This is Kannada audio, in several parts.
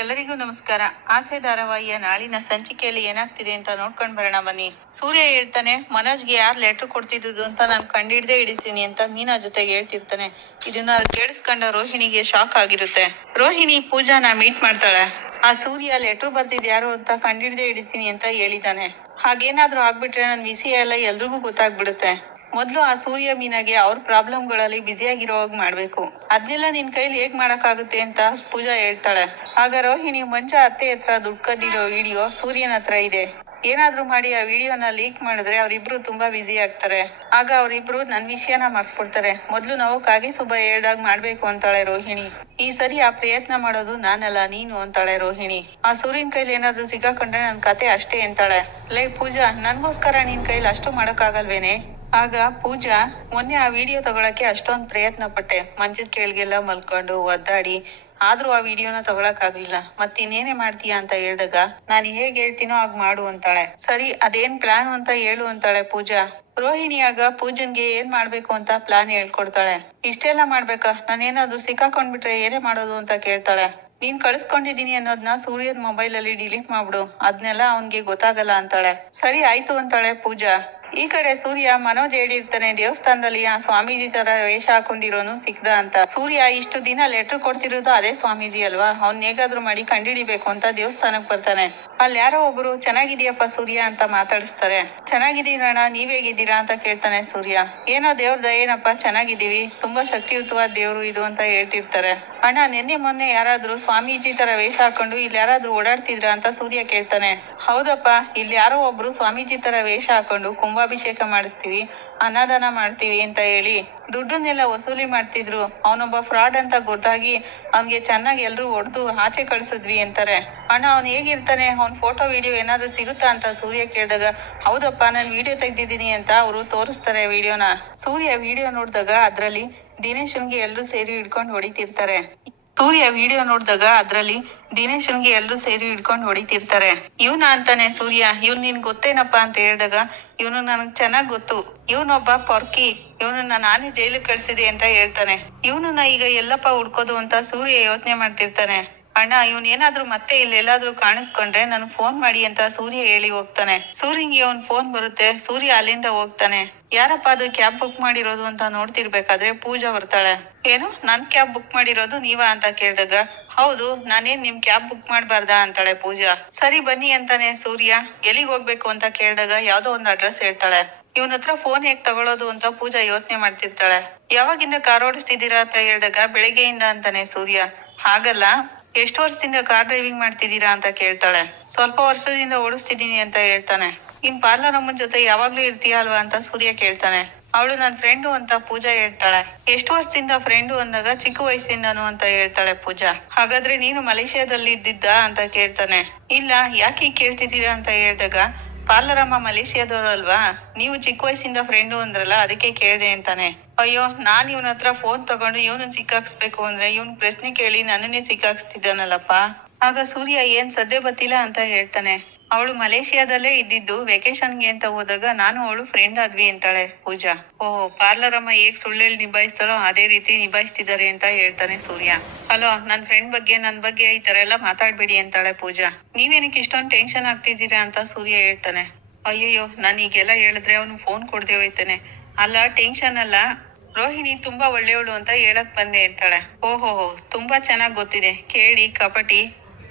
ಎಲ್ಲರಿಗೂ ನಮಸ್ಕಾರ. ಆಸೆ ಧಾರಾವಾಹಿಯ ನಾಳಿನ ಸಂಚಿಕೆಯಲ್ಲಿ ಏನಾಗ್ತಿದೆ ಅಂತ ನೋಡ್ಕೊಂಡ್ ಬರೋಣ ಬನ್ನಿ. ಸೂರ್ಯ ಹೇಳ್ತಾನೆ, ಮನೋಜ್ಗೆ ಯಾರು ಲೆಟರ್ ಕೊಡ್ತಿದ್ದು ಅಂತ ನಾನು ಕಂಡಿಡ್ದೇ ಹಿಡಿತೀನಿ ಅಂತ ಮೀನಾ ಜೊತೆಗೆ ಹೇಳ್ತಿರ್ತಾನೆ. ಇದನ್ನ ಕೇಳಿಸ್ಕೊಂಡ ರೋಹಿಣಿಗೆ ಶಾಕ್ ಆಗಿರುತ್ತೆ. ರೋಹಿಣಿ ಪೂಜಾನ ಮೀಟ್ ಮಾಡ್ತಾಳೆ. ಆ ಸೂರ್ಯ ಲೆಟರ್ ಬರ್ತಿದ್ ಯಾರು ಅಂತ ಕಂಡಿಡ್ದೇ ಹಿಡಿತೀನಿ ಅಂತ ಹೇಳಿದಾನೆ. ಹಾಗೇನಾದ್ರೂ ಆಗ್ಬಿಟ್ರೆ ನನ್ ವಿಷಯ ಎಲ್ಲ ಎಲ್ರಿಗೂ ಗೊತ್ತಾಗ್ಬಿಡುತ್ತೆ. ಮೊದ್ಲು ಆ ಸೂರ್ಯ ಮೀನಾಗೆ ಅವ್ರ ಪ್ರಾಬ್ಲಮ್ಗಳಲ್ಲಿ ಬ್ಯುಸಿಯಾಗಿರೋವಾಗ ಮಾಡ್ಬೇಕು. ಅದ್ನೆಲ್ಲ ನಿನ್ ಕೈಲಿ ಹೇಗ್ ಮಾಡಕ್ಕಾಗುತ್ತೆ ಅಂತ ಪೂಜಾ ಹೇಳ್ತಾಳೆ. ಆಗ ರೋಹಿಣಿ ಮಂಜ ಅತ್ತೆ ಹತ್ರ ದುಡ್ಡು ಕದ್ದಿರೋ ವಿಡಿಯೋ ಸೂರ್ಯನ ಹತ್ರ ಇದೆ. ಏನಾದ್ರೂ ಮಾಡಿ ಆ ವಿಡಿಯೋನ ಲೀಕ್ ಮಾಡಿದ್ರೆ ಅವ್ರಿಬ್ರು ತುಂಬಾ ಬ್ಯುಸಿ ಆಗ್ತಾರೆ. ಆಗ ಅವ್ರಿಬ್ರು ನನ್ ವಿಷಯನ ಮರ್ತ್ಬಿಡ್ತಾರೆ. ಮೊದ್ಲು ನಾವು ಕಾಗಿ ಸುಬ್ಬ ಹೇಳ್ದಾಗ ಮಾಡ್ಬೇಕು ಅಂತಾಳೆ ರೋಹಿಣಿ. ಈ ಸರಿ ಆ ಪ್ರಯತ್ನ ಮಾಡೋದು ನಾನಲ್ಲ ನೀನು ಅಂತಾಳೆ ರೋಹಿಣಿ. ಆ ಸೂರ್ಯನ್ ಕೈಲಿ ಏನಾದ್ರೂ ಸಿಕ್ಕಾಕೊಂಡ್ರೆ ನನ್ ಕತೆ ಅಷ್ಟೇ ಅಂತಾಳೆ. ಲೈ ಪೂಜಾ, ನನ್ಗೋಸ್ಕರ ನಿನ್ ಕೈಲಿ ಅಷ್ಟು ಮಾಡಕ್ಕಾಗಲ್ವೇನೆ? ಆಗ ಪೂಜಾ, ಮೊನ್ನೆ ಆ ವಿಡಿಯೋ ತಗೊಳಕ್ಕೆ ಅಷ್ಟೊಂದ್ ಪ್ರಯತ್ನ ಪಟ್ಟೆ. ಮಂಚದ ಕೆಳಗೆಲ್ಲ ಮಲ್ಕೊಂಡು ಒದ್ದಾಡಿ, ಆದ್ರೂ ಆ ವಿಡಿಯೋನ ತಗೊಳಕ್ ಆಗ್ಲಿಲ್ಲ. ಮತ್ತಿನ್ನೇನೆ ಮಾಡ್ತೀಯಾ ಅಂತ ಹೇಳ್ದಾಗ, ನಾನು ಹೇಗ್ ಹೇಳ್ತೀನೋ ಹಾಗ್ ಮಾಡು ಅಂತಾಳೆ. ಸರಿ, ಅದೇನ್ ಪ್ಲಾನ್ ಅಂತ ಹೇಳು ಅಂತಾಳೆ ಪೂಜಾ. ರೋಹಿಣಿ ಆಗ ಪೂಜನ್ಗೆ ಏನ್ ಮಾಡ್ಬೇಕು ಅಂತ ಪ್ಲಾನ್ ಹೇಳ್ಕೊಡ್ತಾಳೆ. ಇಷ್ಟೆಲ್ಲ ಮಾಡ್ಬೇಕಾ? ನಾನೇನಾದ್ರೂ ಸಿಕ್ಕಾಕೊಂಡ್ಬಿಟ್ರೆ ಏನೇ ಮಾಡೋದು ಅಂತ ಕೇಳ್ತಾಳೆ. ನೀನ್ ಕಳ್ಸ್ಕೊಂಡಿದೀನಿ ಅನ್ನೋದ್ನ ಸೂರ್ಯದ್ ಮೊಬೈಲ್ ಅಲ್ಲಿ ಡಿಲೀಟ್ ಮಾಡ್ಬಿಡು, ಅದ್ನೆಲ್ಲ ಅವನ್ಗೆ ಗೊತ್ತಾಗಲ್ಲ ಅಂತಾಳೆ. ಸರಿ ಆಯ್ತು ಅಂತಾಳೆ ಪೂಜಾ. ಈ ಕಡೆ ಸೂರ್ಯ ಮನೋಜ್ ಹೇಳಿರ್ತಾನೆ, ದೇವಸ್ಥಾನದಲ್ಲಿ ಆ ಸ್ವಾಮೀಜಿ ತರ ವೇಷ ಹಾಕೊಂಡಿರೋನು ಸಿಕ್ದ ಅಂತ. ಸೂರ್ಯ ಇಷ್ಟು ದಿನ ಲೆಟರ್ ಕೊಡ್ತಿರೋದು ಅದೇ ಸ್ವಾಮೀಜಿ ಅಲ್ವಾ, ಅವ್ನ್ ಹೇಗಾದ್ರೂ ಮಾಡಿ ಕಂಡಿಡಿಬೇಕು ಅಂತ ದೇವಸ್ಥಾನಕ್ ಬರ್ತಾನೆ. ಅಲ್ಲಿ ಯಾರೋ ಒಬ್ರು ಚೆನ್ನಾಗಿದ್ಯಪ್ಪ ಸೂರ್ಯ ಅಂತ ಮಾತಾಡಿಸ್ತಾರೆ. ಚೆನ್ನಾಗಿದ್ದೀರಣ್ಣ, ನೀವ್ ಹೇಗಿದ್ದೀರಾ ಅಂತ ಕೇಳ್ತಾನೆ ಸೂರ್ಯ. ಏನೋ ದೇವ್ರ ದಯೇನಪ್ಪ, ಚೆನ್ನಾಗಿದ್ದೀವಿ, ತುಂಬಾ ಶಕ್ತಿಯುತವಾದ ದೇವ್ರು ಇದು ಅಂತ ಹೇಳ್ತಿರ್ತಾರೆ. ಅಣ್ಣ, ನಿನ್ನೆ ಮೊನ್ನೆ ಯಾರಾದ್ರೂ ಸ್ವಾಮೀಜಿ ತರ ವೇಷ ಹಾಕೊಂಡು ಇಲ್ಲಿ ಯಾರಾದ್ರೂ ಓಡಾಡ್ತಿದ್ರ ಅಂತ ಸೂರ್ಯ ಕೇಳ್ತಾನೆ. ಹೌದಪ್ಪ, ಇಲ್ಲಿ ಯಾರೋ ಒಬ್ರು ಸ್ವಾಮೀಜಿ ತರ ವೇಷ ಹಾಕೊಂಡು ಕುಂಭಾಭಿಷೇಕ ಮಾಡಿಸ್ತೀವಿ, ಅನ್ನದಾನ ಮಾಡ್ತೀವಿ ಅಂತ ಹೇಳಿ ದುಡ್ಡನ್ನೆಲ್ಲ ವಸೂಲಿ ಮಾಡ್ತಿದ್ರು. ಅವನೊಬ್ಬ ಫ್ರಾಡ್ ಅಂತ ಗೊತ್ತಾಗಿ ಅವ್ನ್ಗೆ ಚೆನ್ನಾಗಿ ಎಲ್ರು ಹೊಡೆದು ಆಚೆ ಕಳ್ಸಿದ್ವಿ ಅಂತಾರೆ. ಅಣ್ಣ, ಅವ್ನ್ ಹೇಗಿರ್ತಾನೆ, ಅವ್ನ್ ಫೋಟೋ ವಿಡಿಯೋ ಏನಾದ್ರು ಸಿಗುತ್ತಾ ಅಂತ ಸೂರ್ಯ ಕೇಳಿದಾಗ, ಹೌದಪ್ಪ ನಾನ್ ವಿಡಿಯೋ ತೆಗ್ದಿದ್ದೀನಿ ಅಂತ ಅವರು ತೋರಿಸ್ತಾರೆ ವಿಡಿಯೋನ. ಸೂರ್ಯ ವಿಡಿಯೋ ನೋಡಿದಾಗ ಅದ್ರಲ್ಲಿ ದಿನೇಶನ್ಗೆ ಎಲ್ರು ಸೇರಿ ಹಿಡ್ಕೊಂಡು ಹೊಡಿತಿರ್ತಾರೆ. ಇವ್ನ ಅಂತಾನೆ ಸೂರ್ಯ, ಇವ್ನ್ ನಿನ್ ಗೊತ್ತೇನಪ್ಪಾ ಅಂತ ಹೇಳಿದಾಗ, ಇವನು ನನಗ್ ಚೆನ್ನಾಗ್ ಗೊತ್ತು, ಇವನೊಬ್ಬ ಪೊರ್ಕಿ, ಇವನನ್ನ ನಾನೇ ಜೈಲಿಗೆ ಕಳ್ಸಿದೆ ಅಂತ ಹೇಳ್ತಾನೆ. ಇವನನ್ನ ಈಗ ಎಲ್ಲಪ್ಪ ಹುಡ್ಕೋದು ಅಂತ ಸೂರ್ಯ ಯೋಚನೆ ಮಾಡ್ತಿರ್ತಾನೆ. ಅಣ್ಣ, ಇವನ್ ಏನಾದ್ರೂ ಮತ್ತೆ ಇಲ್ಲೆಲ್ಲಾದ್ರೂ ಕಾಣಿಸ್ಕೊಂಡ್ರೆ ನನ್ ಫೋನ್ ಮಾಡಿ ಅಂತ ಸೂರ್ಯ ಹೇಳಿ ಹೋಗ್ತಾನೆ. ಸೂರ್ಯಂಗೆ ಅವನ್ ಫೋನ್ ಬರುತ್ತೆ. ಸೂರ್ಯ ಅಲ್ಲಿಂದ ಹೋಗ್ತಾನೆ. ಯಾರಪ್ಪ ಅದು ಕ್ಯಾಬ್ ಬುಕ್ ಮಾಡಿರೋದು ಅಂತ ನೋಡ್ತಿರ್ಬೇಕಾದ್ರೆ ಪೂಜಾ ಬರ್ತಾಳೆ. ಏನು, ನನ್ ಕ್ಯಾಬ್ ಬುಕ್ ಮಾಡಿರೋದು ನೀವಾ ಅಂತ ಕೇಳಿದಾಗ, ಹೌದು, ನಾನೇನ್ ನಿಮ್ ಕ್ಯಾಬ್ ಬುಕ್ ಮಾಡ್ಬಾರ್ದಾ ಅಂತಾಳೆ ಪೂಜಾ. ಸರಿ ಬನ್ನಿ ಅಂತಾನೆ ಸೂರ್ಯ. ಎಲ್ಲಿಗ್ ಹೋಗ್ಬೇಕು ಅಂತ ಕೇಳಿದಾಗ ಯಾವ್ದೋ ಒಂದ್ ಅಡ್ರೆಸ್ ಹೇಳ್ತಾಳೆ. ಇವನ ಹತ್ರ ಫೋನ್ ಹೇಗ್ ತಗೊಳ್ಳೋದು ಅಂತ ಪೂಜಾ ಯೋಚನೆ ಮಾಡ್ತಿರ್ತಾಳೆ. ಯಾವಾಗಿಂದ ಕಾರ್ ಓಡಿಸ್ತಿದ್ದೀರಾ ಅಂತ ಹೇಳಿದಾಗ, ಬೆಳಿಗ್ಗೆಯಿಂದ ಅಂತಾನೆ ಸೂರ್ಯ. ಹಾಗಲ್ಲ, ಎಷ್ಟು ವರ್ಷದಿಂದ ಕಾರ್ ಡ್ರೈವಿಂಗ್ ಮಾಡ್ತಿದ್ದೀರಾ ಅಂತ ಕೇಳ್ತಾಳೆ. ಸ್ವಲ್ಪ ವರ್ಷದಿಂದ ಓಡಿಸ್ತಿದ್ದೀನಿ ಅಂತ ಹೇಳ್ತಾನೆ. ಇನ್ ಪಾರ್ಲರ್ ಅಮ್ಮನ್ ಜೊತೆ ಯಾವಾಗ್ಲೂ ಇರ್ತೀಯ ಅಲ್ವಾ ಅಂತ ಸೂರ್ಯ ಕೇಳ್ತಾನೆ. ಅವಳು ನನ್ ಫ್ರೆಂಡು ಅಂತ ಪೂಜಾ ಹೇಳ್ತಾಳೆ. ಎಷ್ಟು ವರ್ಷದಿಂದ ಫ್ರೆಂಡು ಅಂದಾಗ, ಚಿಕ್ಕ ವಯಸ್ಸಿಂದನು ಅಂತ ಹೇಳ್ತಾಳೆ ಪೂಜಾ. ಹಾಗಾದ್ರೆ ನೀನು ಮಲೇಷ್ಯಾದಲ್ಲಿ ಇದ್ದಿದ್ದ ಅಂತ ಕೇಳ್ತಾನೆ. ಇಲ್ಲ, ಯಾಕೆ ಕೇಳ್ತಿದ್ದೀರಾ ಅಂತ ಹೇಳಿದಾಗ, ಪಾರ್ಲರ್ ಅಮ್ಮ ಮಲೇಷ್ಯಾದವ್ರು ಅಲ್ವಾ, ನೀವು ಚಿಕ್ಕ ವಯಸ್ಸಿಂದ ಫ್ರೆಂಡು ಅಂದ್ರಲ್ಲ, ಅದಕ್ಕೆ ಕೇಳ್ದೆ ಅಂತಾನೆ. ಅಯ್ಯೋ, ನಾನ್ ಇವನ ಹತ್ರ ಫೋನ್ ತಗೊಂಡು ಇವನನ್ನ ಸಿಕ್ಕಾಕ್ಸ್ಬೇಕು ಅಂದ್ರೆ ಇವನ್ ಪ್ರಶ್ನೆ ಕೇಳಿ ನನ್ನನ್ನೇ ಸಿಕ್ಕಾಕ್ಸ್ತಿದ್ದಾನಲ್ಲಪ್ಪ. ಆಗ ಸೂರ್ಯ ಏನ್ ಸದ್ದೆ ಬತ್ತಿಲ್ಲ ಅಂತ ಹೇಳ್ತಾನೆ. ಅವಳು ಮಲೇಷಿಯಾದಲ್ಲೇ ಇದ್ದಿದ್ದು, ವೆಕೇಶನ್ಗೆ ಅಂತ ಹೋದಾಗ ನಾನು ಅವಳು ಫ್ರೆಂಡ್ ಆದ್ವಿ ಅಂತಾಳೆ ಪೂಜಾ. ಓಹ್, ಪಾರ್ಲರ್ ಅಮ್ಮ ಹೇಗ್ ಸುಳ್ಳೇಳಿ ನಿಭಾಯಿಸ್ತಾಳೋ ಅದೇ ರೀತಿ ನಿಭಾಯಿಸ್ತಿದ್ದಾರೆ ಅಂತ ಹೇಳ್ತಾನೆ ಸೂರ್ಯ. ಅಲೋ, ನನ್ ಫ್ರೆಂಡ್ ಬಗ್ಗೆ ನನ್ ಬಗ್ಗೆ ಈ ತರ ಎಲ್ಲ ಮಾತಾಡ್ಬೇಡಿ ಅಂತಾಳೆ ಪೂಜಾ. ನೀವೇನಕ್ಕೆ ಇಷ್ಟೊಂದು ಟೆನ್ಷನ್ ಆಗ್ತಿದ್ದೀರಾ ಅಂತ ಸೂರ್ಯ ಹೇಳ್ತಾನೆ. ಅಯ್ಯಯ್ಯೋ, ನಾನ್ ಈಗೆಲ್ಲ ಹೇಳಿದ್ರೆ ಅವನು ಫೋನ್ ಕೊಡ್ದೆ ಹೋಯ್ತಾನೆ. ಅಲ್ಲ, ಟೆನ್ಷನ್ ಅಲ್ಲ, ರೋಹಿಣಿ ತುಂಬಾ ಒಳ್ಳೆಯವಳು ಅಂತ ಹೇಳಕ್ ಬಂದೆ ಅಂತಾಳೆ. ಓಹೋ, ತುಂಬಾ ಚೆನ್ನಾಗ್ ಗೊತ್ತಿದೆ, ಕೇಳಿ ಕಪಟಿ,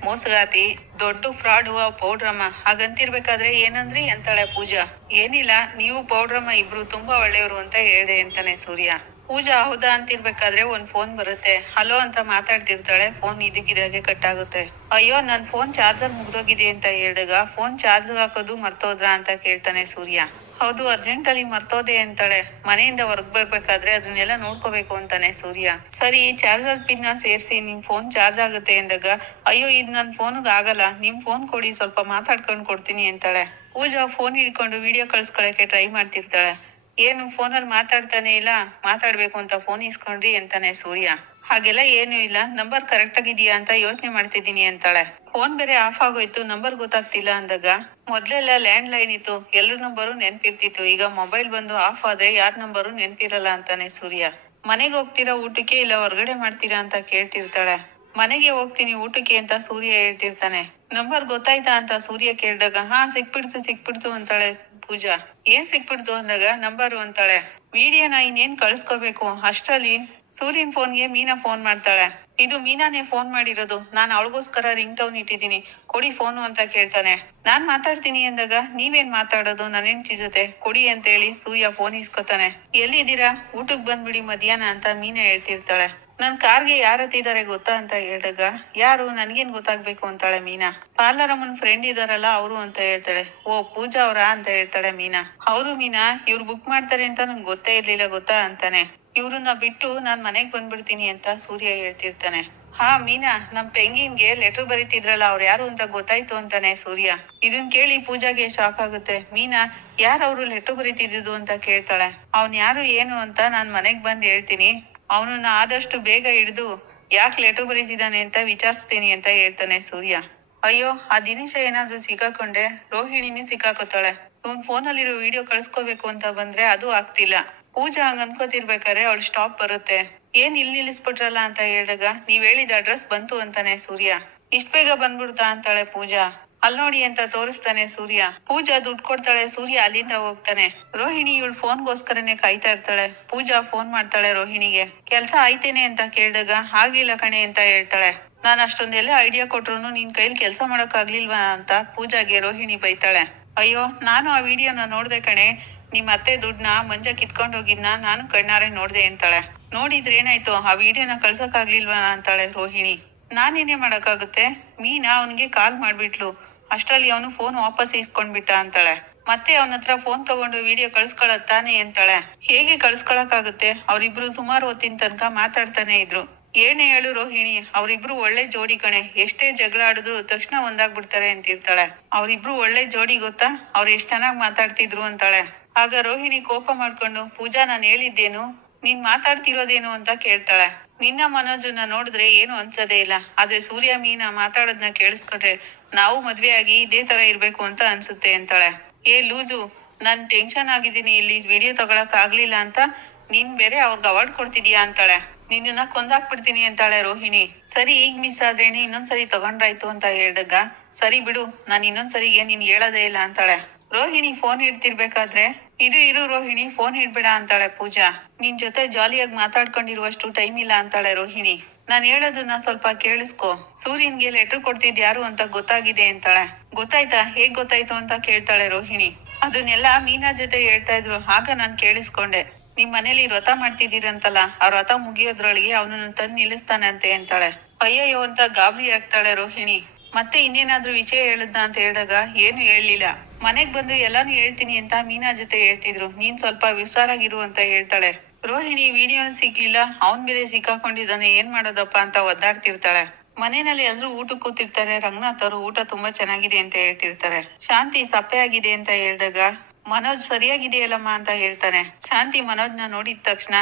ಮೋಸಗಾತಿ, ದೊಡ್ಡ ಫ್ರಾಡ್ ಪೌಡ್ರಮ್ಮ. ಹಾಗಂತಿರ್ಬೇಕಾದ್ರೆ ಏನಂದ್ರಿ ಅಂತಾಳೆ ಪೂಜಾ. ಏನಿಲ್ಲ, ನೀವು ಪೌಡ್ರಮ್ಮ ಇಬ್ರು ತುಂಬಾ ಒಳ್ಳೆಯವರು ಅಂತ ಹೇಳ್ದೆ ಅಂತಾನೆ ಸೂರ್ಯ. ಪೂಜಾ ಹೌದಾ ಅಂತಿರ್ಬೇಕಾದ್ರೆ ಒಂದ್ ಫೋನ್ ಬರುತ್ತೆ. ಹಲೋ ಅಂತ ಮಾತಾಡ್ತಿರ್ತಾಳೆ. ಫೋನ್ ಇದಕ್ಕಿದಾಗೆ ಕಟ್ ಆಗುತ್ತೆ. ಅಯ್ಯೋ, ನನ್ ಫೋನ್ ಚಾರ್ಜರ್ ಮುಗ್ದೋಗಿದೆ ಅಂತ ಹೇಳಿದಾಗ, ಫೋನ್ ಚಾರ್ಜ್ ಹಾಕೋದು ಮರ್ತೋದ್ರ ಅಂತ ಕೇಳ್ತಾನೆ ಸೂರ್ಯ. ಹೌದು, ಅರ್ಜೆಂಟ್ ಅಲ್ಲಿ ಮರ್ತೋದೆ ಅಂತಾಳೆ. ಮನೆಯಿಂದ ಹೊರಗ್ ಬರ್ಬೇಕಾದ್ರೆ ಅದನ್ನೆಲ್ಲ ನೋಡ್ಕೋಬೇಕು ಅಂತಾನೆ ಸೂರ್ಯ. ಸರಿ, ಚಾರ್ಜರ್ ಪಿನ್ ಸೇರ್ಸಿ ನಿಮ್ ಫೋನ್ ಚಾರ್ಜ್ ಆಗುತ್ತೆ ಅಂದಾಗ, ಅಯ್ಯೋ, ಇದ್ ನನ್ ಫೋನ್ಗ್ ಆಗಲ್ಲ, ನಿಮ್ ಫೋನ್ ಕೊಡಿ, ಸ್ವಲ್ಪ ಮಾತಾಡ್ಕೊಂಡ್ ಕೊಡ್ತೀನಿ ಅಂತಾಳೆ. ಪೂಜಾ ಫೋನ್ ಹಿಡ್ಕೊಂಡು ವಿಡಿಯೋ ಕಳ್ಸ್ಕೊಳಕ್ಕೆ ಟ್ರೈ ಮಾಡ್ತಿರ್ತಾಳೆ. ಏನು, ಫೋನಲ್ಲಿ ಮಾತಾಡ್ತಾನೆ ಇಲ್ಲ, ಮಾತಾಡ್ಬೇಕು ಅಂತ ಫೋನ್ ಇಸ್ಕೊಂಡ್ರಿ ಅಂತಾನೆ ಸೂರ್ಯ. ಹಾಗೆಲ್ಲ ಏನು ಇಲ್ಲ, ನಂಬರ್ ಕರೆಕ್ಟ್ ಆಗಿದೆಯಾ ಅಂತ ಯೋಚನೆ ಮಾಡ್ತಿದ್ದೀನಿ ಅಂತಾಳೆ. ಫೋನ್ ಬೇರೆ ಆಫ್ ಆಗೋಯ್ತು, ನಂಬರ್ ಗೊತ್ತಾಗ್ತಿಲ್ಲ ಅಂದಾಗ, ಮೊದ್ಲೆಲ್ಲ ಲ್ಯಾಂಡ್ ಲೈನ್ ಇತ್ತು, ಎಲ್ರ ನಂಬರು ನೆನ್ಪಿರ್ತಿತ್ತು, ಈಗ ಮೊಬೈಲ್ ಬಂದು ಆಫ್ ಆದ್ರೆ ಯಾರ್ ನಂಬರು ನೆನ್ಪಿರಲ್ಲ ಅಂತಾನೆ ಸೂರ್ಯ. ಮನೆಗ್ ಹೋಗ್ತೀರಾ ಊಟಕ್ಕೆ, ಇಲ್ಲ ಹೊರಗಡೆ ಮಾಡ್ತೀರಾ ಅಂತ ಕೇಳ್ತಿರ್ತಾಳೆ. ಮನೆಗೆ ಹೋಗ್ತೀನಿ ಊಟಕ್ಕೆ ಅಂತ ಸೂರ್ಯ ಹೇಳ್ತಿರ್ತಾನೆ. ನಂಬರ್ ಗೊತ್ತಾಯ್ತಾ ಅಂತ ಸೂರ್ಯ ಕೇಳಿದಾಗ ಹಾ ಸಿಕ್ಬಿಡ್ತು ಅಂತಾಳೆ ಪೂಜಾ. ಏನ್ ಸಿಕ್ಬಿಡ್ತು ಅಂದಾಗ ನಂಬರು ಅಂತಾಳೆ. ವಿಡಿಯೋನ ಇನ್ನೇನ್ ಕಳ್ಸ್ಕೋಬೇಕು ಅಷ್ಟ್ರಲ್ಲಿ ಸೂರ್ಯನ್ ಫೋನ್ಗೆ ಮೀನಾ ಫೋನ್ ಮಾಡ್ತಾಳೆ. ಇದು ಮೀನಾನೇ ಫೋನ್ ಮಾಡಿರೋದು, ನಾನ್ ಅವಳಿಗೋಸ್ಕರ ರಿಂಗ್ ಟೌನ್ ಇಟ್ಟಿದ್ದೀನಿ, ಕೊಡಿ ಫೋನು ಅಂತ ಕೇಳ್ತಾನೆ. ನಾನ್ ಮಾತಾಡ್ತೀನಿ ಅಂದಾಗ ನೀವೇನ್ ಮಾತಾಡೋದು ನನ್ನ ಹೆಂಡತಿ ಜೊತೆ, ಕೊಡಿ ಅಂತ ಹೇಳಿ ಸೂರ್ಯ ಫೋನ್ ಇಸ್ಕೊತಾನೆ. ಎಲ್ಲಿದ್ದೀರಾ, ಊಟಕ್ ಬಂದ್ಬಿಡಿ ಮಧ್ಯಾಹ್ನ ಅಂತ ಮೀನಾ ಹೇಳ್ತಿರ್ತಾಳೆ. ನನ್ ಕಾರ್ಗೆ ಯಾರ್ ಹತ್ತಿದ್ದಾರೆ ಗೊತ್ತಾ ಅಂತ ಹೇಳಿದಾಗ ಯಾರು, ನನ್ಗೇನ್ ಗೊತ್ತಾಗ್ಬೇಕು ಅಂತಾಳೆ ಮೀನಾ. ಪಾರ್ಲರ್ ಅಮ್ಮನ್ ಫ್ರೆಂಡ್ ಇದಾರಲ್ಲ ಅವರು ಅಂತ ಹೇಳ್ತಾಳೆ. ಓ ಪೂಜಾ ಅವ್ರಾ ಅಂತ ಹೇಳ್ತಾಳೆ ಮೀನಾ. ಹೌದು ಮೀನಾ, ಇವ್ರು ಬುಕ್ ಮಾಡ್ತಾರೆ ಅಂತ ನಂಗೆ ಗೊತ್ತೇ ಇರ್ಲಿಲ್ಲ ಗೊತ್ತಾ ಅಂತಾನೆ. ಇವ್ರನ್ನ ಬಿಟ್ಟು ನಾನ್ ಮನೆಗ್ ಬಂದ್ಬಿಡ್ತೀನಿ ಅಂತ ಸೂರ್ಯ ಹೇಳ್ತಿರ್ತಾನೆ. ಹಾ ಮೀನಾ, ನಮ್ ಪೆಂಗಿನ್ಗೆ ಲೆಟರ್ ಬರೀತಿದ್ರಲ್ಲ ಅವ್ರು ಯಾರು ಅಂತ ಗೊತ್ತಾಯ್ತು ಅಂತಾನೆ ಸೂರ್ಯ. ಇದನ್ ಕೇಳಿ ಪೂಜಾಗೆ ಶಾಕ್ ಆಗುತ್ತೆ. ಮೀನಾ ಯಾರವ್ರು ಲೆಟರ್ ಬರೀತಿದ್ದು ಅಂತ ಕೇಳ್ತಾಳೆ. ಅವ್ನ್ ಯಾರು ಏನು ಅಂತ ನಾನ್ ಮನೆಗ್ ಬಂದ್ ಹೇಳ್ತೀನಿ, ಅವನನ್ನ ಆದಷ್ಟು ಬೇಗ ಹಿಡಿದು ಯಾಕೆ ಲೆಟರ್ ಬರೀತಿದ್ದಾನೆ ಅಂತ ವಿಚಾರಿಸ್ತೀನಿ ಅಂತ ಹೇಳ್ತಾನೆ ಸೂರ್ಯ. ಅಯ್ಯೋ ಆ ದಿನೇಶ ಏನಾದ್ರೂ ಸಿಕ್ಕಾಕೊಂಡ್ರೆ ರೋಹಿಣಿನೇ ಸಿಕ್ಕಾಕೋತಾಳೆ. ಇವ್ನ್ ಫೋನಲ್ಲಿರೋ ವಿಡಿಯೋ ಕಳ್ಸ್ಕೋಬೇಕು ಅಂತ ಬಂದ್ರೆ ಅದು ಆಗ್ತಿಲ್ಲ. ಪೂಜಾ ಹಂಗ ಅನ್ಕೋತಿರ್ಬೇಕಾರೆ ಅವಳು ಸ್ಟಾಪ್ ಬರುತ್ತೆ. ಏನ್ ಇಲ್ಲಿ ನಿಲ್ಲಿಸ್ಬಿಟ್ರಲ್ಲ ಅಂತ ಹೇಳಿದಾಗ ನೀವ್ ಹೇಳಿದ ಅಡ್ರೆಸ್ ಬಂತು ಅಂತಾನೆ ಸೂರ್ಯ. ಇಷ್ಟ ಬೇಗ ಬಂದ್ಬಿಡ್ತಾ ಅಂತಾಳೆ ಪೂಜಾ. ಅಲ್ ನೋಡಿ ಅಂತ ತೋರಿಸ್ತಾನೆ ಸೂರ್ಯ. ಪೂಜಾ ದುಡ್ಡು ಕೊಡ್ತಾಳೆ, ಸೂರ್ಯ ಅಲ್ಲಿಂದ ಹೋಗ್ತಾನೆ. ರೋಹಿಣಿ ಇವಳು ಫೋನ್ಗೋಸ್ಕರನೇ ಕಾಯ್ತಾ ಇರ್ತಾಳೆ. ಪೂಜಾ ಫೋನ್ ಮಾಡ್ತಾಳೆ ರೋಹಿಣಿಗೆ. ಕೆಲ್ಸ ಆಯ್ತೇನೆ ಅಂತ ಕೇಳಿದಾಗ ಆಗ್ಲಿಲ್ಲ ಕಣೆ ಅಂತ ಹೇಳ್ತಾಳೆ. ನಾನ್ ಅಷ್ಟೊಂದೆಲ್ಲ ಐಡಿಯಾ ಕೊಟ್ರು ನಿನ್ ಕೈಲಿ ಕೆಲ್ಸ ಮಾಡಕ್ ಆಗ್ಲಿಲ್ವಾ ಅಂತ ಪೂಜಾಗೆ ರೋಹಿಣಿ ಬೈತಾಳೆ. ಅಯ್ಯೋ ನಾನು ಆ ವಿಡಿಯೋನ ನೋಡ್ದೆ ಕಣೆ, ನಿಮ್ ಅತ್ತೆ ದುಡ್ಡನ್ನ ಮಂಜ ಕಿತ್ಕೊಂಡ್ ಹೋಗಿದ್ನ ನಾನು ಕಣ್ಣಾರೆ ನೋಡ್ದೆ ಅಂತಾಳೆ. ನೋಡಿದ್ರೆ ಏನಾಯ್ತು, ಆ ವಿಡಿಯೋನ ಕಳ್ಸಕ್ ಆಗ್ಲಿಲ್ವಾ ಅಂತಾಳೆ ರೋಹಿಣಿ. ನಾನೇನೇ ಮಾಡಕ್ಕಾಗುತ್ತೆ, ಮೀನಾ ಅವನ್ಗೆ ಕಾಲ್ ಮಾಡ್ಬಿಟ್ಲು, ಅಷ್ಟ್ರಲ್ಲಿ ಅವನು ಫೋನ್ ವಾಪಸ್ ಇಸ್ಕೊಂಡ್ಬಿಟ್ಟ ಅಂತಾಳೆ. ಮತ್ತೆ ಅವನ ಹತ್ರ ಫೋನ್ ತಗೊಂಡು ವಿಡಿಯೋ ಕಳ್ಸ್ಕೊಳತ್ ತಾನೆ ಅಂತಾಳೆ. ಹೇಗೆ ಕಳ್ಸ್ಕೊಳಕ್ಕಾಗುತ್ತೆ, ಅವ್ರಿಬ್ರು ಸುಮಾರು ಹೊತ್ತಿನ ತನಕ ಮಾತಾಡ್ತಾನೆ ಇದ್ರು. ಏನೇ ಹೇಳು ರೋಹಿಣಿ, ಅವ್ರಿಬ್ರು ಒಳ್ಳೆ ಜೋಡಿ ಕಣೆ, ಎಷ್ಟೇ ಜಗಳ ಆಡಿದ್ರು ತಕ್ಷಣ ಒಂದಾಗ್ಬಿಡ್ತಾರೆ ಅಂತಿರ್ತಾಳೆ. ಅವ್ರಿಬ್ರು ಒಳ್ಳೆ ಜೋಡಿ ಗೊತ್ತಾ, ಅವ್ರು ಎಷ್ಟ್ ಚೆನ್ನಾಗ್ ಮಾತಾಡ್ತಿದ್ರು ಅಂತಾಳೆ. ಆಗ ರೋಹಿಣಿ ಕೋಪ ಮಾಡ್ಕೊಂಡು ಪೂಜಾ ನಾನ್ ಹೇಳಿದ್ದೇನು, ನೀನ್ ಮಾತಾಡ್ತಿರೋದೇನು ಅಂತ ಕೇಳ್ತಾಳೆ. ನಿನ್ನ ಮನೋಜನ್ನ ನೋಡಿದ್ರೆ ಏನು ಅನ್ಸದೇ ಇಲ್ಲ, ಆದ್ರೆ ಸೂರ್ಯ ಮೀನಾ ಮಾತಾಡೋದ್ನ ಕೇಳಿಸ್ಕೊಂಡ್ರೆ ನಾವು ಮದ್ವೆ ಆಗಿ ಇದೇ ತರ ಇರ್ಬೇಕು ಅಂತ ಅನ್ಸುತ್ತೆ ಅಂತಾಳೆ. ಏ ಲೂಸು, ನಾನ್ ಟೆನ್ಷನ್ ಆಗಿದ್ದೀನಿ, ಇಲ್ಲಿ ವಿಡಿಯೋ ತಗೊಳಕ್ ಆಗ್ಲಿಲ್ಲ ಅಂತ ನೀನ್ ಬೇರೆ ಅವ್ರಿಗೆ ಅವಾರ್ಡ್ ಕೊಡ್ತಿದ್ಯಾ ಅಂತಾಳೆ. ನಿನ್ನ ಕೊಂದಾಕ್ಬಿಡ್ತೀನಿ ಅಂತಾಳೆ ರೋಹಿಣಿ. ಸರಿ ಈಗ ಮಿಸ್ ಆದ್ರೇನೆ, ಇನ್ನೊಂದ್ಸರಿ ತಗೊಂಡ್ರಾಯ್ತು ಅಂತ ಹೇಳ್ದಾಗ ಸರಿ ಬಿಡು, ನಾನ್ ಇನ್ನೊಂದ್ಸರಿಗೆ ನೀನ್ ಹೇಳೋದೇ ಇಲ್ಲ ಅಂತಾಳೆ. ರೋಹಿಣಿ ಫೋನ್ ಇಡ್ತಿರ್ಬೇಕಾದ್ರೆ ಇರು ರೋಹಿಣಿ ಫೋನ್ ಇಡ್ಬೇಡ ಅಂತಾಳೆ ಪೂಜಾ. ನಿನ್ ಜೊತೆ ಜಾಲಿಯಾಗಿ ಮಾತಾಡ್ಕೊಂಡಿರುವಷ್ಟು ಟೈಮ್ ಇಲ್ಲ ಅಂತಾಳೆ ರೋಹಿಣಿ. ನಾನ್ ಹೇಳೋದನ್ನ ಸ್ವಲ್ಪ ಕೇಳಿಸ್ಕೊ, ಸೂರ್ಯನ್ಗೆ ಲೆಟರ್ ಕೊಡ್ತಿದ್ ಯಾರು ಅಂತ ಗೊತ್ತಾಗಿದೆ ಅಂತಾಳೆ. ಗೊತ್ತಾಯ್ತಾ, ಹೇಗ್ ಗೊತ್ತಾಯ್ತು ಅಂತ ಕೇಳ್ತಾಳೆ ರೋಹಿಣಿ. ಅದನ್ನೆಲ್ಲ ಮೀನಾ ಜೊತೆ ಹೇಳ್ತಾ ಇದ್ರು, ಆಗ ನಾನ್ ಕೇಳಿಸ್ಕೊಂಡೆ. ನಿಮ್ ಮನೇಲಿ ವ್ರತ ಮಾಡ್ತಿದ್ದೀರಂತಲ್ಲ, ಆ ವ್ರತ ಮುಗಿಯೋದ್ರೊಳಗೆ ಅವನನ್ನ ತಂದ್ ನಿಲ್ಲಿಸ್ತಾನಂತೆ ಅಂತಾಳೆ. ಅಯ್ಯಯ್ಯೋ ಅಂತ ಗಾಬರಿ ಆಗ್ತಾಳೆ ರೋಹಿಣಿ. ಮತ್ತೆ ಇನ್ನೇನಾದ್ರೂ ವಿಷಯ ಹೇಳುದ್ನ ಅಂತ ಹೇಳಿದಾಗ ಏನು ಹೇಳಲಿಲ್ಲ. ಮನೆಗ್ ಬಂದು ಎಲ್ಲಾನು ಹೇಳ್ತೀನಿ ಅಂತ ಮೀನಾ ಜೊತೆ ಹೇಳ್ತಿದ್ರು, ನೀನ್ ಸ್ವಲ್ಪ ಹುಷಾರಾಗಿರು ಅಂತ ಹೇಳ್ತಾಳೆ. ರೋಹಿಣಿ ವಿಡಿಯೋನ ಸಿಗ್ಲಿಲ್ಲ, ಅವನ್ ಮೇಲೆ ಸಿಕ್ಕಾಕೊಂಡಿದ್ದಾನೆ, ಏನ್ ಮಾಡೋದಪ್ಪ ಅಂತ ಒದ್ದಾಡ್ತಿರ್ತಾಳೆ. ಮನೆಯಲ್ಲಿ ಎಲ್ರು ಊಟಕ್ಕೆ ಕೂತಿರ್ತಾರೆ. ರಂಗನಾಥ್ ಅವರು ಊಟ ತುಂಬಾ ಚೆನ್ನಾಗಿದೆ ಅಂತ ಹೇಳ್ತಿರ್ತಾರೆ. ಶಾಂತಿ ಸಪ್ಪೆ ಆಗಿದೆ ಅಂತ ಹೇಳಿದಾಗ ಮನೋಜ್ ಸರಿಯಾಗಿದೆಯಲ್ಲಮ್ಮ ಅಂತ ಹೇಳ್ತಾನೆ. ಶಾಂತಿ ಮನೋಜ್ನ ನೋಡಿದ ತಕ್ಷಣ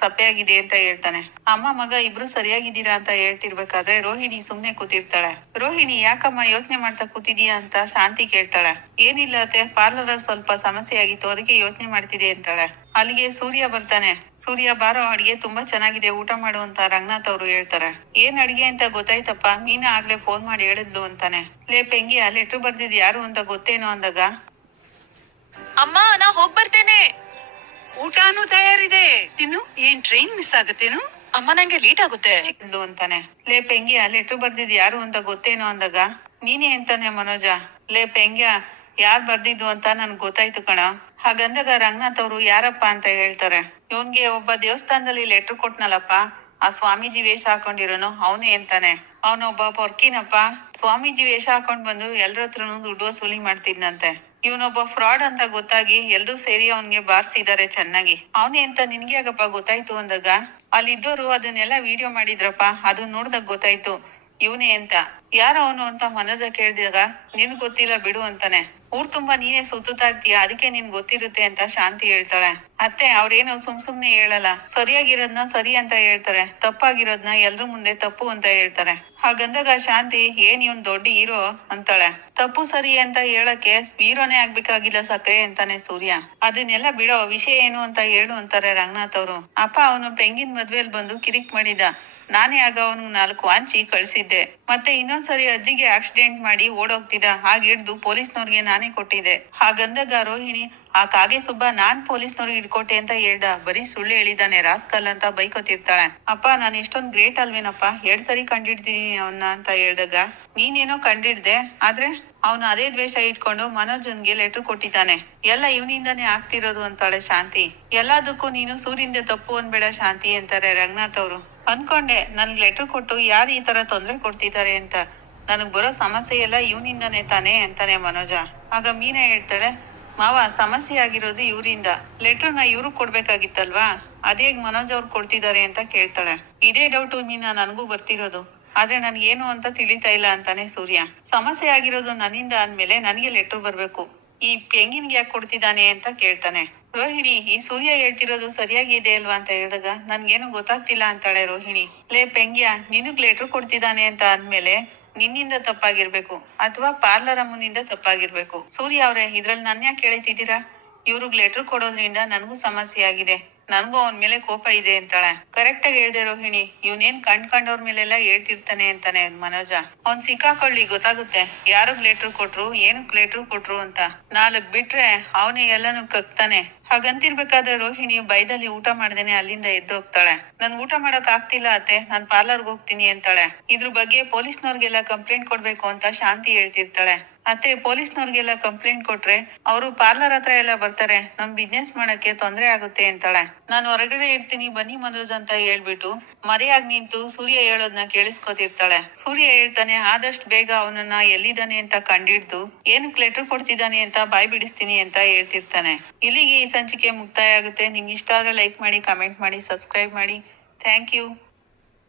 ಸಪ್ಪೆ ಆಗಿದೆ ಅಂತ ಹೇಳ್ತಾನೆ. ಅಮ್ಮ ಮಗ ಇಬ್ರು ಸರಿಯಾಗಿದ್ದೀರಾ ಅಂತ ಹೇಳ್ತಿರ್ಬೇಕಾದ್ರೆ ರೋಹಿಣಿ ಸುಮ್ನೆ ಕೂತಿರ್ತಾಳೆ. ರೋಹಿಣಿ ಯಾಕಮ್ಮ ಯೋಚನೆ ಮಾಡ್ತಾ ಕೂತಿದೀಯಾ ಅಂತ ಶಾಂತಿ ಕೇಳ್ತಾಳೆ. ಏನಿಲ್ಲ ಅತ್ತೆ, ಪಾರ್ಲರ್ ಸ್ವಲ್ಪ ಸಮಸ್ಯೆ ಆಗಿತ್ತು, ಅದಕ್ಕೆ ಯೋಚನೆ ಮಾಡ್ತಿದೆ ಅಂತಾಳೆ. ಅಲ್ಲಿಗೆ ಸೂರ್ಯ ಬರ್ತಾನೆ. ಸೂರ್ಯ ಬಾರೋ, ಅಡ್ಗೆ ತುಂಬಾ ಚೆನ್ನಾಗಿದೆ, ಊಟ ಮಾಡು ಅಂತ ರಂಗನಾಥ್ ಅವರು ಹೇಳ್ತಾರೆ. ಏನ್ ಅಡ್ಗೆ ಅಂತ ಗೊತ್ತಾಯ್ತಪ್ಪ, ಮೀನಾ ಆಗ್ಲೇ ಫೋನ್ ಮಾಡಿ ಹೇಳಿದ್ಲು ಅಂತಾನೆ. ಲೇ ಪೆಂಗಿ, ಆ ಲೆಟರ್ ಬರ್ದಿದ್ ಯಾರು ಅಂತ ಗೊತ್ತೇನೋ ಅಂದಾಗ ಅಮ್ಮ ನಾ ಹೋಗ್ ಬರ್ತೇನೆ. ಊಟನೂ ತಯಾರಿದೆ, ತಿನ್ನು. ಏನ್ ಟ್ರೈನ್ ಮಿಸ್ ಆಗತ್ತೇನು? ಅಮ್ಮ ನಂಗೆ ಲೇಟ್ ಆಗುತ್ತೆ ಅಂತಾನೆ. ಲೇ ಪೆಂಗ್ಯ, ಲೆಟರ್ ಬರ್ದಿದ್ ಯಾರು ಅಂತ ಗೊತ್ತೇನೋ ಅಂದಾಗ ನೀನೇ ಅಂತಾನೆ ಮನೋಜ. ಲೇ ಪೆಂಗ್ಯ, ಯಾರ್ ಬರ್ದಿದ್ದು ಅಂತ ನನ್ಗ್ ಗೊತ್ತಾಯ್ತು ಕಣ. ಹಾಗಂದಾಗ ರಂಗನಾಥ್ ಅವರು ಯಾರಪ್ಪ ಅಂತ ಹೇಳ್ತಾರೆ. ಇವನ್ಗೆ ಒಬ್ಬ ದೇವಸ್ಥಾನದಲ್ಲಿ ಲೆಟರ್ ಕೊಟ್ನಲ್ಲಪ್ಪ, ಆ ಸ್ವಾಮೀಜಿ ವೇಷ ಹಾಕೊಂಡಿರೋನು ಅವನೇ ಅಂತಾನೆ. ಅವನೊಬ್ಬ ಪೊರ್ಕಿನಪ್ಪ, ಸ್ವಾಮೀಜಿ ವೇಷ ಹಾಕೊಂಡ್ ಬಂದು ಎಲ್ರ ಹತ್ರನು ದುಡ್ಡು ವಸೂಲಿ ಮಾಡ್ತಿದ್ನಂತೆ. ಇವನೊಬ್ಬ ಫ್ರಾಡ್ ಅಂತ ಗೊತ್ತಾಗಿ ಎಲ್ರೂ ಸೇರಿ ಅವನ್ಗೆ ಬಾರ್ಸಿದ್ದಾರೆ ಚೆನ್ನಾಗಿ. ಅವನೇ ಅಂತ ನಿನ್ಗೆ ಆಗಪ್ಪ ಗೊತ್ತಾಯ್ತು ಅಂದಾಗ ಅಲ್ಲಿದ್ದೋರು ಅದನ್ನೆಲ್ಲ ವಿಡಿಯೋ ಮಾಡಿದ್ರಪ್ಪ, ಅದನ್ನ ನೋಡ್ದಾಗ ಗೊತ್ತಾಯ್ತು ಇವನೇ ಅಂತ. ಯಾರ ಅವನು ಅಂತ ಮನೋಜ ಕೇಳಿದಾಗ ನಿನ್ ಗೊತ್ತಿಲ್ಲ ಬಿಡು ಅಂತಾನೆ. ಊರ್ ತುಂಬಾ ನೀನೇ ಸುತ್ತುತ್ತಾ ಇರ್ತೀಯ, ಅದಕ್ಕೆ ನಿನ್ ಗೊತ್ತಿರುತ್ತೆ ಅಂತ ಶಾಂತಿ ಹೇಳ್ತಾಳೆ. ಅತ್ತೆ, ಅವ್ರೇನು ಸುಮ್ನೆ ಹೇಳಲ್ಲ, ಸರಿಯಾಗಿರೋದ್ನ ಸರಿ ಅಂತ ಹೇಳ್ತಾರೆ, ತಪ್ಪಾಗಿರೋದ್ನ ಎಲ್ರ ಮುಂದೆ ತಪ್ಪು ಅಂತ ಹೇಳ್ತಾರೆ. ಹಾಗಂದಾಗ ಶಾಂತಿ, ಏನ್ ಇವನ್ ದೊಡ್ಡ ಹೀರೋ ಅಂತಾಳೆ. ತಪ್ಪು ಸರಿ ಅಂತ ಹೇಳಕ್ಕೆ ಹೀರೋನೇ ಆಗ್ಬೇಕಾಗಿಲ್ಲ ಸಕ್ರೆ ಅಂತಾನೆ ಸೂರ್ಯ. ಅದನ್ನೆಲ್ಲ ಬಿಡೋ, ವಿಷಯ ಏನು ಅಂತ ಹೇಳು ಅಂತಾರೆ ರಂಗನಾಥ್ ಅವರು. ಅಪ್ಪ ಅವನು ಪೆಂಗಿನ ಮದ್ವೆಲ್ ಬಂದು ಕಿರಿಕ್ ಮಾಡಿದ, ನಾನೇ ಆಗ ಅವನು 4 ವಾಂಚಿ ಕಳ್ಸಿದ್ದೆ. ಮತ್ತೆ ಇನ್ನೊಂದ್ಸರಿ ಅಜ್ಜಿಗೆ ಆಕ್ಸಿಡೆಂಟ್ ಮಾಡಿ ಓಡೋಗ್ತಿದ್ದ, ಹಾಗೆ ಹಿಡ್ದು ಪೊಲೀಸ್ನವ್ರಿಗೆ ನಾನೇ ಕೊಟ್ಟಿದ್ದೆ. ಹಾಗಂದಾಗ ರೋಹಿಣಿ, ಆ ಕಾಗೆ ಸುಬ್ಬ ನಾನ್ ಪೊಲೀಸ್ನವ್ರಿಗೆ ಹಿಡ್ಕೊಟ್ಟೆ ಅಂತ ಹೇಳ್ದ, ಬರೀ ಸುಳ್ಳು ಹೇಳಿದಾನೆ ರಾಸ್ಕಲ್ ಅಂತ ಬೈಕೋತಿರ್ತಾಳೆ. ಅಪ್ಪ ನಾನು ಇಷ್ಟೊಂದ್ ಗ್ರೇಟ್ ಅಲ್ವೇನಪ್ಪ, 2 ಸರಿ ಕಂಡಿಡ್ದೀನಿ ಅವನ್ನ ಅಂತ ಹೇಳ್ದಾಗ, ನೀನೇನೋ ಕಂಡಿಡ್ದೆ, ಆದ್ರೆ ಅವನು ಅದೇ ದ್ವೇಷ ಇಟ್ಕೊಂಡು ಮನೋಜನ್ಗೆ ಲೆಟರ್ ಕೊಟ್ಟಿದ್ದಾನೆ. ಎಲ್ಲ ಇವನಿಂದಾನೇ ಆಗ್ತಿರೋದು ಅಂತಾಳೆ ಶಾಂತಿ. ಎಲ್ಲದಕ್ಕೂ ನೀನು ಸೂರ್ಯಿಂದ ತಪ್ಪು ಅನ್ಬೇಡ ಶಾಂತಿ ಅಂತಾರೆ ರಂಗನಾಥ್ ಅವರು. ಅನ್ಕೊಂಡೆ ನನ್ಗೆ ಲೆಟರ್ ಕೊಟ್ಟು ಯಾರು ಈ ತರ ತೊಂದ್ರೆ ಕೊಡ್ತಿದ್ದಾರೆ ಅಂತ. ನನಗ್ ಬರೋ ಸಮಸ್ಯೆ ಎಲ್ಲ ಇವನಿಂದಾನೇ ತಾನೇ ಅಂತಾನೆ ಮನೋಜ. ಆಗ ಮೀನಾ ಹೇಳ್ತಾಳೆ, ಮಾವ ಸಮಸ್ಯೆ ಆಗಿರೋದು ಇವರಿಂದ, ಲೆಟರ್ನ ಇವ್ರು ಕೊಡ್ಬೇಕಾಗಿತ್ತಲ್ವಾ, ಅದೇಗ್ ಮನೋಜ್ ಅವ್ರು ಕೊಡ್ತಿದ್ದಾರೆ ಅಂತ ಕೇಳ್ತಾಳೆ. ಇದೇ ಡೌಟು ಮೀನಾ ನನಗೂ ಬರ್ತಿರೋದು, ಆದ್ರೆ ನನ್ಗೇನು ಅಂತ ತಿಳಿತಾ ಇಲ್ಲ ಅಂತಾನೆ ಸೂರ್ಯ. ಸಮಸ್ಯೆ ಆಗಿರೋದು ನನ್ನಿಂದ ಅಂದ್ಮೇಲೆ ನನಗೆ ಲೆಟರ್ ಬರ್ಬೇಕು, ಈ ಪೆಂಗಿನ್ಗೆ ಯಾಕೆ ಕೊಡ್ತಿದ್ದಾನೆ ಅಂತ ಕೇಳ್ತಾನೆ. ರೋಹಿಣಿ, ಈ ಸೂರ್ಯ ಹೇಳ್ತಿರೋದು ಸರಿಯಾಗಿ ಇದೆ ಅಲ್ವಾ ಅಂತ ಹೇಳಿದಾಗ, ನನ್ಗೇನು ಗೊತ್ತಾಗ್ತಿಲ್ಲ ಅಂತಾಳೆ ರೋಹಿಣಿ. ಲೇ ಪೆಂಗ್ಯ, ನಿನಗ್ ಲೆಟರ್ ಕೊಡ್ತಿದ್ದಾನೆ ಅಂತ ಅಂದ್ಮೇಲೆ ನಿನ್ನಿಂದ ತಪ್ಪಾಗಿರ್ಬೇಕು ಅಥವಾ ಪಾರ್ಲರ್ ಅಮ್ಮನಿಂದ ತಪ್ಪಾಗಿರ್ಬೇಕು. ಸೂರ್ಯ ಅವ್ರೆ, ಇದ್ರಲ್ಲಿ ನನ್ ಯಾಕೆ ಕೇಳ್ತಿದ್ದೀರಾ? ಇವ್ರಿಗ್ ಲೆಟರ್ ಕೊಡೋದ್ರಿಂದ ನನಗೂ ಸಮಸ್ಯೆ ಆಗಿದೆ, ನನ್ಗೂ ಅವನ್ ಮೇಲೆ ಕೋಪ ಇದೆ ಅಂತಾಳೆ. ಕರೆಕ್ಟ್ ಆಗಿ ಹೇಳ್ದೆ ರೋಹಿಣಿ, ಇವನೇನ್ ಕಂಡ್ಕೊಂಡವ್ರ ಮೇಲೆಲ್ಲ ಹೇಳ್ತಿರ್ತಾನೆ ಅಂತಾನೆ ಮನೋಜ. ಅವ್ನ್ ಸಿಕ್ಕಾಕೊಳ್ಳಿ ಗೊತ್ತಾಗುತ್ತೆ, ಯಾರಿಗ್ ಲೆಟರ್ ಕೊಟ್ರು, ಏನಕ್ ಲೆಟರ್ ಕೊಟ್ರು ಅಂತ. 4 ಬಿಟ್ರೆ ಅವನೇ ಎಲ್ಲಾನು ಕಕ್ತಾನೆ. ಹಾಗಂತಿರ್ಬೇಕಾದ್ರೆ ರೋಹಿಣಿ ಬೈದಲ್ಲಿ ಊಟ ಮಾಡ್ದೇನೆ ಅಲ್ಲಿಂದ ಎದ್ದು ಹೋಗ್ತಾಳೆ. ನನ್ ಊಟ ಮಾಡಕ್ ಆಗ್ತಿಲ್ಲ ಅತ್ತೆ, ನಾನ್ ಪಾರ್ಲರ್ಗೆ ಹೋಗ್ತೀನಿ ಅಂತಾಳೆ. ಇದ್ರ ಬಗ್ಗೆ ಪೊಲೀಸ್ನವ್ರಿಗೆಲ್ಲ ಕಂಪ್ಲೇಂಟ್ ಕೊಡ್ಬೇಕು ಅಂತ ಶಾಂತಿ ಹೇಳ್ತಿರ್ತಾಳೆ. ಅತ್ತೆ, ಪೊಲೀಸ್ನವ್ರಿಗೆಲ್ಲ ಕಂಪ್ಲೇಂಟ್ ಕೊಟ್ರೆ ಅವರು ಪಾರ್ಲರ್ ಹತ್ರ ಎಲ್ಲ ಬರ್ತಾರೆ, ನಮ್ ಬಿಸ್ನೆಸ್ ಮಾಡಕ್ಕೆ ತೊಂದ್ರೆ ಆಗುತ್ತೆ ಅಂತಾಳೆ. ನಾನು ಹೊರಗಡೆ ಇರ್ತೀನಿ ಬನ್ನಿ ಮನೋಜ್ ಅಂತ ಹೇಳ್ಬಿಟ್ಟು ಮರೆಯಾಗಿ ನಿಂತು ಸೂರ್ಯ ಹೇಳೋದ್ನ ಕೇಳಿಸ್ಕೊತಿರ್ತಾಳೆ. ಸೂರ್ಯ ಹೇಳ್ತಾನೆ, ಆದಷ್ಟು ಬೇಗ ಅವನನ್ನ ಎಲ್ಲಿದ್ದಾನೆ ಅಂತ ಕಂಡಿಡ್ದು ಏನಕ್ ಲೆಟರ್ ಕೊಡ್ತಿದ್ದಾನೆ ಅಂತ ಬಾಯ್ ಬಿಡಿಸ್ತೀನಿ ಅಂತ ಹೇಳ್ತಿರ್ತಾನೆ. ಇಲ್ಲಿಗೆ ಈ ಸಂಚಿಕೆ ಮುಕ್ತಾಯ ಆಗುತ್ತೆ. ನಿಮ್ಗೆ ಇಷ್ಟ ಆದ್ರೆ ಲೈಕ್ ಮಾಡಿ, ಕಮೆಂಟ್ ಮಾಡಿ, ಸಬ್ಸ್ಕ್ರೈಬ್ ಮಾಡಿ. Thank you.